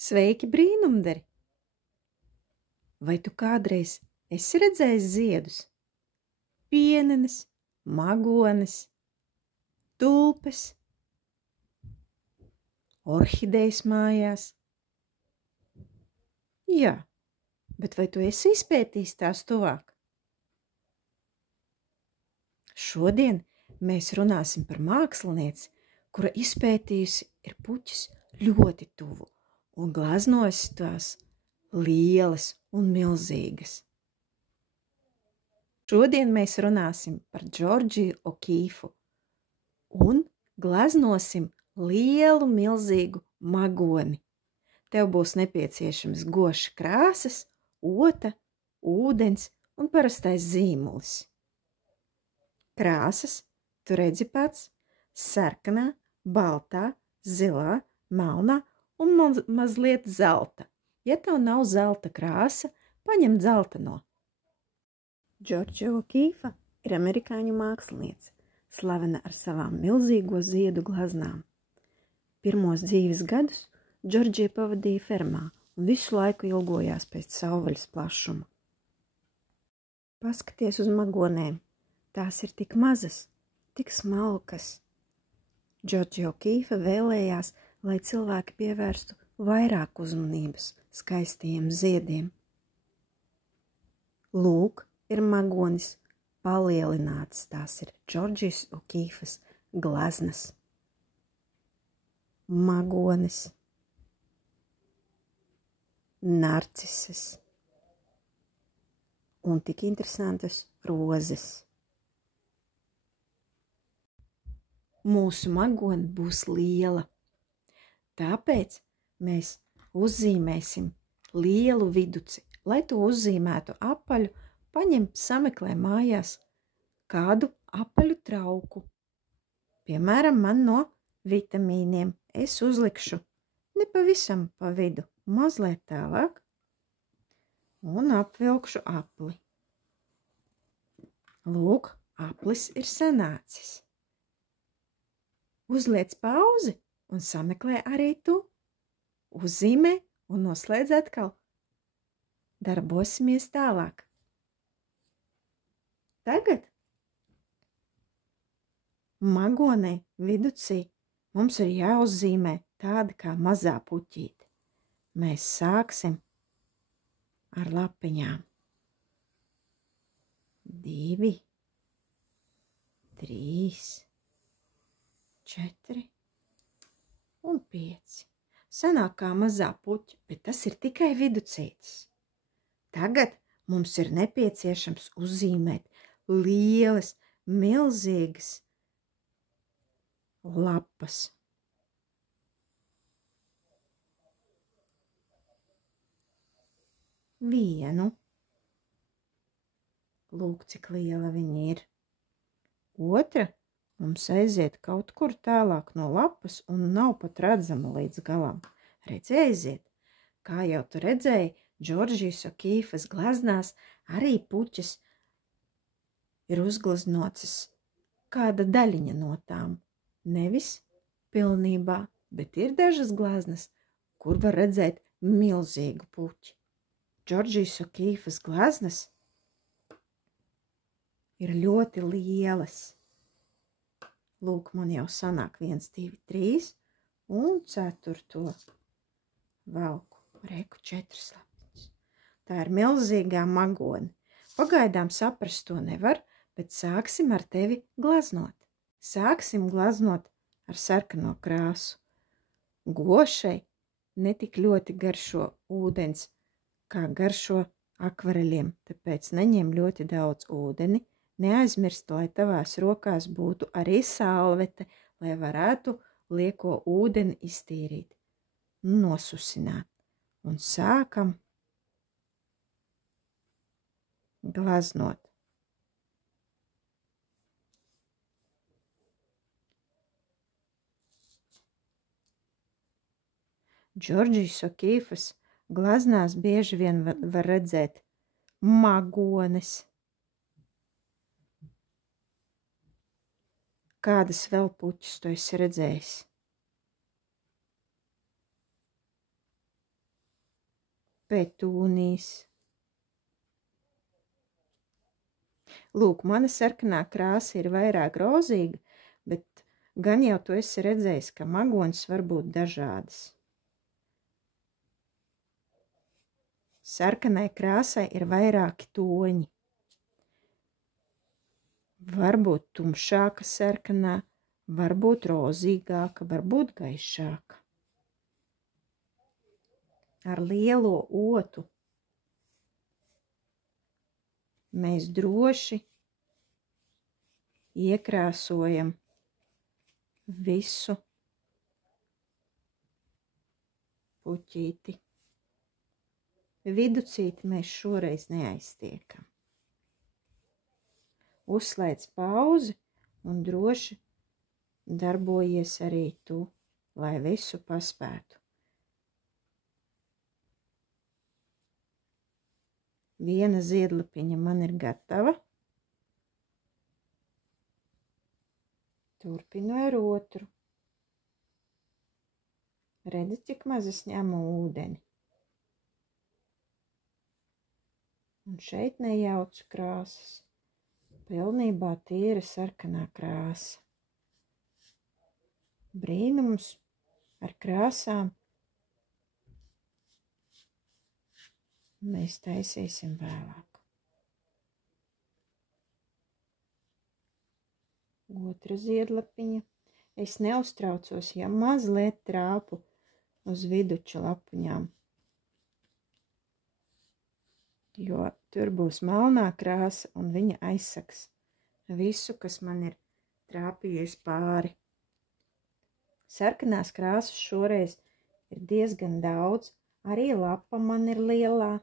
Sveiki, brīnumdari! Vai tu kādreiz esi redzējis ziedus? Pienenes, magones, tulpes, orhidejas mājās? Jā, bet vai tu esi izpētījis tās tuvāk? Šodien mēs runāsim par mākslinieci, kura izpētījusi ir puķis ļoti tuvu un gleznojusi tās lielas un milzīgas. Šodien mēs runāsim par Džordžiju Okīfu un gleznosim lielu, milzīgu magoni. Tev būs nepieciešams goša krāsas, ota, ūdens un parastais zīmulis. Krāsas tu redzi pats sarkanā, baltā, zilā, melnā un mazliet zelta. Ja tev nav zelta krāsa, paņem dzelteno. Džordžija Okīfa ir amerikāņu māksliniece, slavena ar savām milzīgo ziedu glaznām. Pirmos dzīves gadus Džordžija pavadīja fermā un visu laiku ilgojās pēc savvaļas plašuma. Paskaties uz magonēm, tās ir tik mazas, tik smalkas. Džordžija Okīfa vēlējās, lai cilvēki pievērstu vairāk uzmanības skaistajiem ziediem. Lūk, ir magonis palielināts, tās ir Džordžijas Okīfas gleznas. Magonis, narcises un tik interesantas rozes. Mūsu magone būs liela, tāpēc mēs uzzīmēsim lielu viduci. Lai to uzzīmētu apaļu, paņem sameklē mājās kādu apaļu trauku. Piemēram, man no vitamīniem es uzlikšu nepavisam pa vidu, mazliet tālāk un apvilkšu apli. Lūk, aplis ir sanācis. Uzliec pauzi un sameklē arī tu. Uzzīmē un noslēdz atkal. Darbosimies tālāk. Tagad magonei viducī mums ir jāuzzīmē tāda kā mazā puķīte. Mēs sāksim ar lapiņām. 2, 3, 4 un 5. Sanāk kā mazā puķa, bet tas ir tikai viducītis. Tagad mums ir nepieciešams uzzīmēt lielas, milzīgas lapas. Vienu. Lūk, cik liela viņa ir. Otra mums aiziet kaut kur tālāk no lapas un nav pat redzama līdz galam. Redzi, aiziet. Kā jau tu redzēji, Džordžijas Okīfas gleznās arī puķis ir uzgleznotas kāda daļiņa no tām. Nevis pilnībā, bet ir dažas gleznas, kur var redzēt milzīgu puķi. Džordžijas Okīfas gleznas ir ļoti lielas. Lūk, man jau sanāk 1, 2, 3 un 4. Velku, reku 4 lapiņas. Tā ir milzīgā magone. Pagaidām saprast to nevar, bet sāksim ar tevi gleznot. Sāksim gleznot ar sarkano krāsu. Gošai netik ļoti garšo ūdens, kā garšo akvareļiem, tāpēc neņem ļoti daudz ūdeni. Neaizmirst, lai tavās rokās būtu arī salvete, lai varētu lieko ūdeni iztīrīt, nosusināt. Un sākam gleznot. Džordžijas Okīfas gleznās bieži vien var redzēt magones. Kādas vēl puķis tu esi redzējis? petūnijas. Lūk, mana sarkanā krāsa ir vairāk rozīga, bet gan jau tu esi redzējis, ka magonis var būt dažādas. Sarkanai krāsai ir vairāki toņi. Varbūt tumšāka sarkanā, varbūt rozīgāka, varbūt gaišāka. Ar lielo otu mēs droši iekrāsojam visu puķīti. Viducīti mēs šoreiz neaiztiekam. Uzslēdz pauzi un droši darbojies arī tu, lai visu paspētu. Viena ziedlapiņa man ir gatava. Turpinu ar otru. Redzi, cik maz es ņemu ūdeni. Un šeit nejaucu krāsas. Pilnībā tīra sarkanā krāsa. Brīnums ar krāsām mēs taisīsim vēlāk. Otra ziedlapiņa. Es neuztraucos, ja mazliet trāpu uz viduču lapuņām, jo tur būs melnā krāsa un viņa aizsaks visu, kas man ir trāpījies pāri. Sarkanās krāsas šoreiz ir diezgan daudz, arī lapa man ir lielā.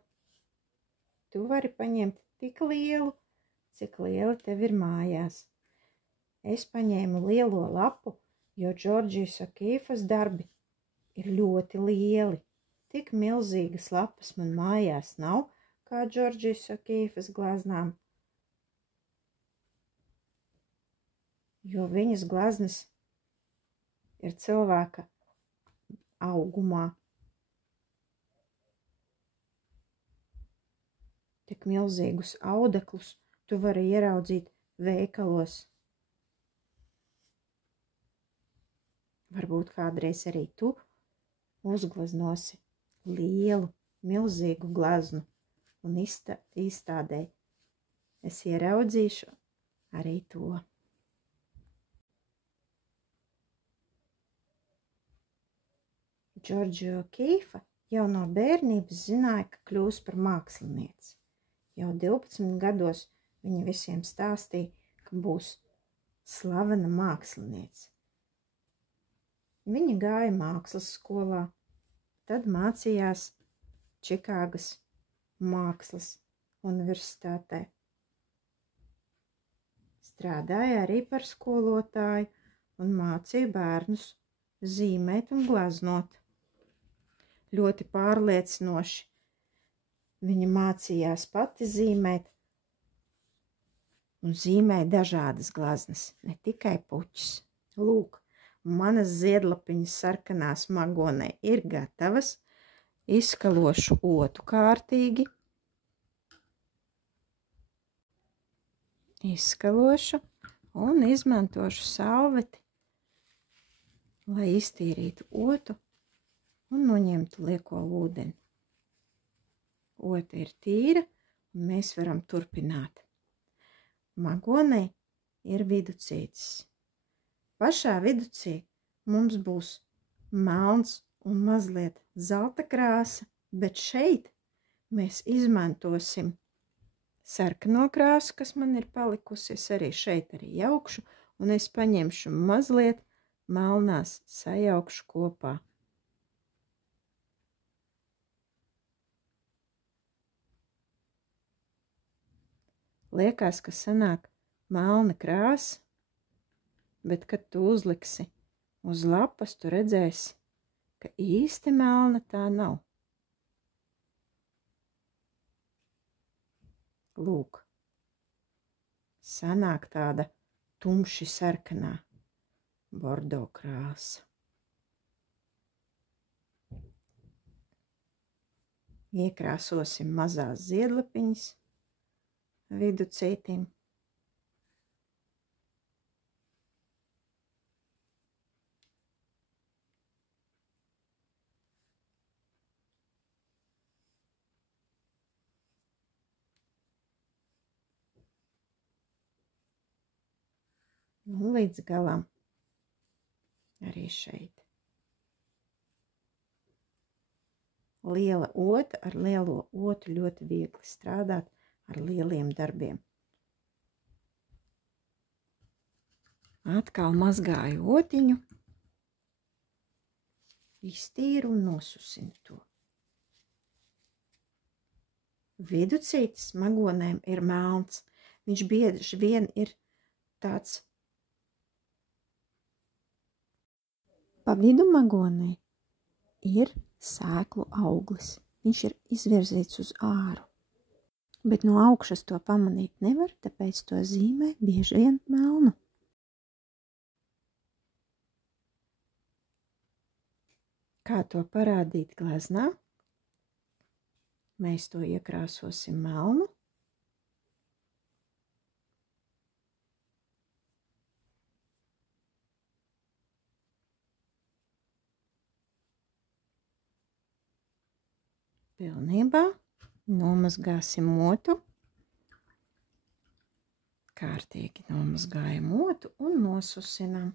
Tu vari paņemt tik lielu, cik liela tev ir mājās. Es paņēmu lielo lapu, jo Džordžijas Okīfas darbi ir ļoti lieli. Tik milzīgas lapas man mājās nav, kā Džordžijas Okīfas gleznām, jo viņas gleznas ir cilvēka augumā. Tik milzīgus audeklus tu vari ieraudzīt veikalos. Varbūt kādreiz arī tu uzgleznosi lielu, milzīgu gleznu un izstādē es ieraudzīšu arī to. Džordžija Okīfa jau no bērnības zināja, ka kļūs par mākslinieci. Jau 12 gados viņa visiem stāstīja, ka būs slavena māksliniece. Viņa gāja mākslas skolā, tad mācījās Čikāgas mākslas universitātē. Strādāja arī par skolotāju un mācīja bērnus zīmēt un glaznot. Ļoti pārliecinoši. Viņa mācījās pati zīmēt un zīmēja dažādas glaznas, ne tikai puķis. Lūk, manas ziedlapiņas sarkanās magonē ir gatavas. Izskalošu otu kārtīgi. Izskalošu un izmantošu salveti, lai iztīrītu otu un noņemtu lieko ūdeni. Ota ir tīra un mēs varam turpināt. Magonē ir viducītis. Pašā viducī mums būs melns un mazliet zelta krāsa, bet šeit mēs izmantosim sarkano krāsu, kas man ir palikusi. Es arī šeit jaukšu, un es paņemšu mazliet melnās, sajaukšu kopā. Liekas, ka sanāk melna krāsa, bet, kad tu uzliksi uz lapas, tu redzēsi, ka īsti melna tā nav. Lūk, sanāk tāda tumši sarkanā bordo krāsa. Iekrāsosim mazās ziedlapiņas viducītim. Un līdz galam arī šeit. Liela ota, ar lielo otu ļoti viegli strādāt ar lieliem darbiem. Atkal mazgāju otiņu, iztīru un nosusinu to. Viducītis magonēm ir melns. Viņš bieži vien ir tāds pa vidu magonē ir sēklu auglis. Viņš ir izvirzīts uz āru, bet no augšas to pamanīt nevar, tāpēc to zīmē bieži vien melnu. Kā to parādīt gleznā? Mēs to iekrāsosim melnu. Pilnībā nomazgāsim otu. Kārtīgi nomazgājam otu un nosusinām.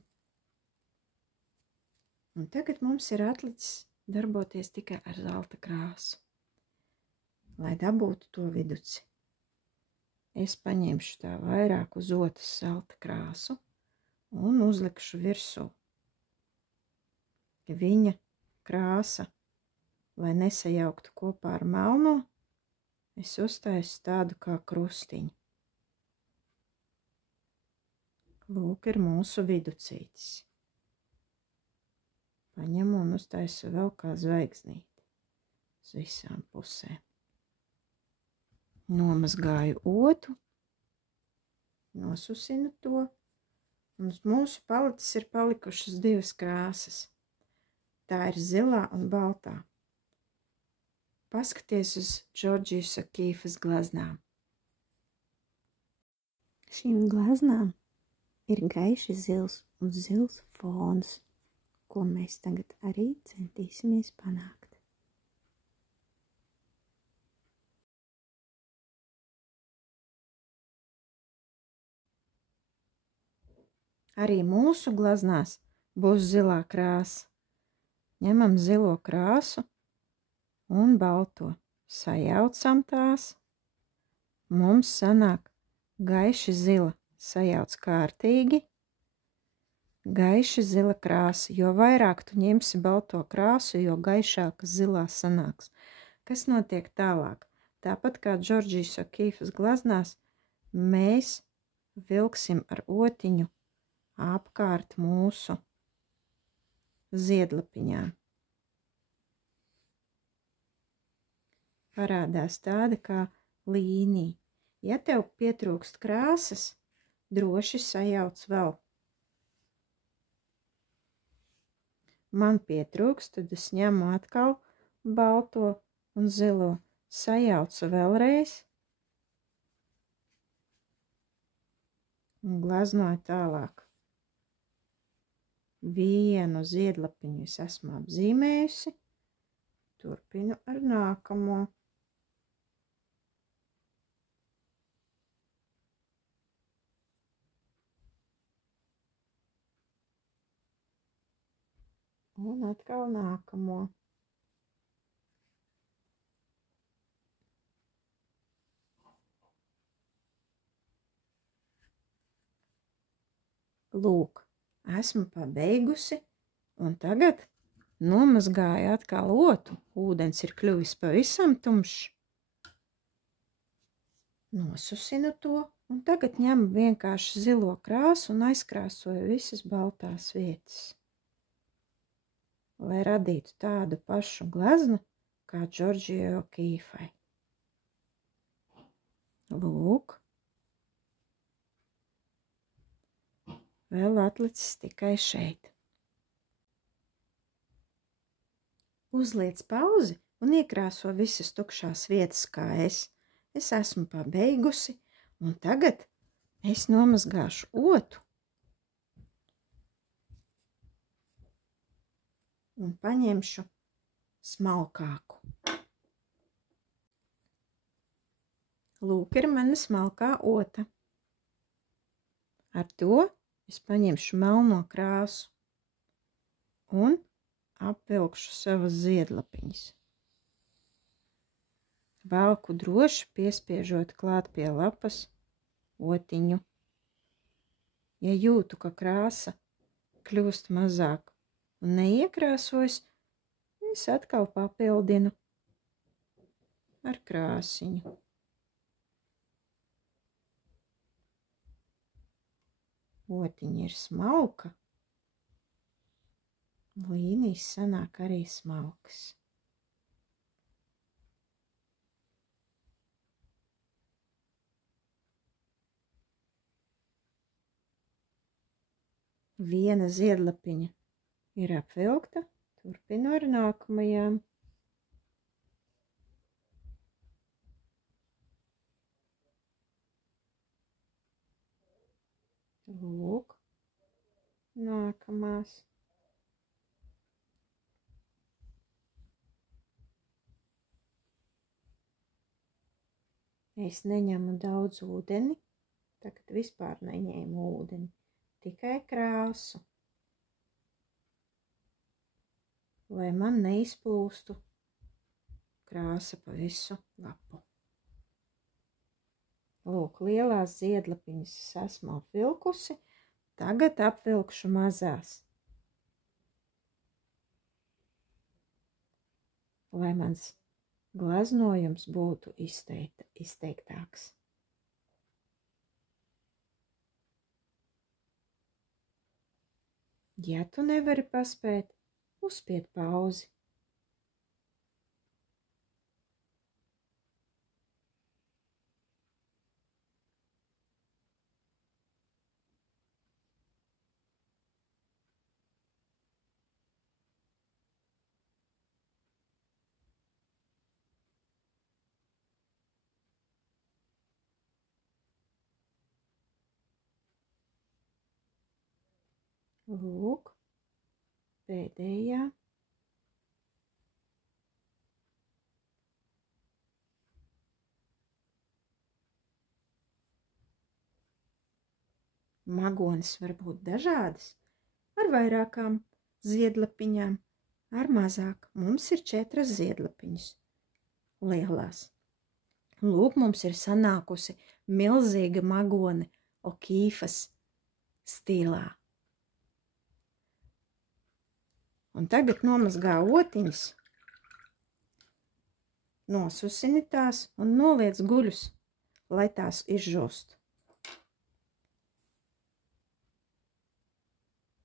Un tagad mums ir atlicis darboties tikai ar zelta krāsu, lai dabūtu to viduci. Es paņemšu tā vairāk uz otras zelta krāsu un uzlikšu virsū. Viņa krāsa, lai nesajauktu kopā ar melno, es uztaisu tādu kā krustiņu. Lūk, ir mūsu viducītis. Paņemu un uztaisu vēl kā zvaigznīti uz visām pusēm. Nomazgāju otu, nosusinu to, un uz mūsu paletes ir palikušas divas krāsas. Tā ir zilā un baltā. Paskaties uz Džordžijas O'Keeffes gleznām. Šīm gleznām ir gaiši zils un zils fons, ko mēs tagad arī centīsimies panākt. Arī mūsu gleznās būs zilā krāsa. Ņemam zilo krāsu un balto. Sajaucam tās. Mums sanāk gaiši zila. Sajauc kārtīgi. Gaiši zila krāsa. Jo vairāk tu ņemsi balto krāsu, jo gaišāka zilā sanāks. Kas notiek tālāk? Tāpat kā Džordžijas O'Keeffes gleznās, mēs vilksim ar otiņu apkārt mūsu ziedlapiņām. Parādās tāda kā līnija. Ja tev pietrūkst krāsas, droši sajauc vēl. Man pietrūkst, tad es ņemu atkal balto un zilo, sajaucu vēlreiz un gleznoju tālāk. Vienu ziedlapiņu es esmu apzīmējusi, turpinu ar nākamo. Un atkal nākamo. Lūk, esmu pabeigusi, un tagad nomazgāju atkal otu. Ūdens ir kļuvis pavisam tumšs. Nosusinu to, un tagad ņemu vienkārši zilo krāsu un aizkrāsoju visas baltās vietas, lai radītu tādu pašu gleznu kā Džordžijai O'Keeffei. Lūk. Vēl atlicis tikai šeit. Uzliec pauzi un iekrāso visas tukšās vietas, kā es. Es esmu pabeigusi, un tagad es nomazgāšu otu un paņemšu smalkāku. Lūk, ir mana smalkā ota. Ar to es paņemšu melno krāsu un apvilkšu savas ziedlapiņas. Velku droši, piespiežot klāt pie lapas otiņu. Ja jūtu, ka krāsa kļūst mazāk un neiekrāsojas, es atkal papildinu ar krāsiņu. Otiņa ir smalka, līnijas sanāk arī smalkas. Viena ziedlapiņa ir apvilkta, turpinu ar nākamajām. Lūk, nākamās. Es neņemu daudz ūdeni, tagad vispār neņēmu ūdeni, tikai krāsu, lai man neizplūstu krāsa pa visu lapu. Lūk, lielās ziedlapiņas es esmu apvilkusi, tagad apvilkšu mazās, lai mans glaznojums būtu izteiktāks. Ja tu nevari paspēt, uzspied pauzi. Lūk, pēdējā. Magonis var būt dažādas, ar vairākām ziedlapiņām, ar mazāk. Mums ir 4 ziedlapiņas lielās. Lūk, mums ir sanākusi milzīga magone Okīfas stilā. Un tagad nomazgā otiņas, nosusini tās un noliec guļus, lai tās izžost.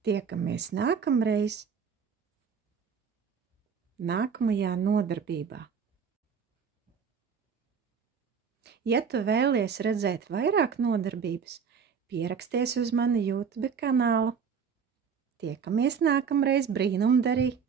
Tiekamies nākamreiz, nākamajā nodarbībā. Ja tu vēlies redzēt vairāk nodarbības, pieraksties uz mani YouTube kanālu. Tiekamies nākamreiz, brīnumdarī!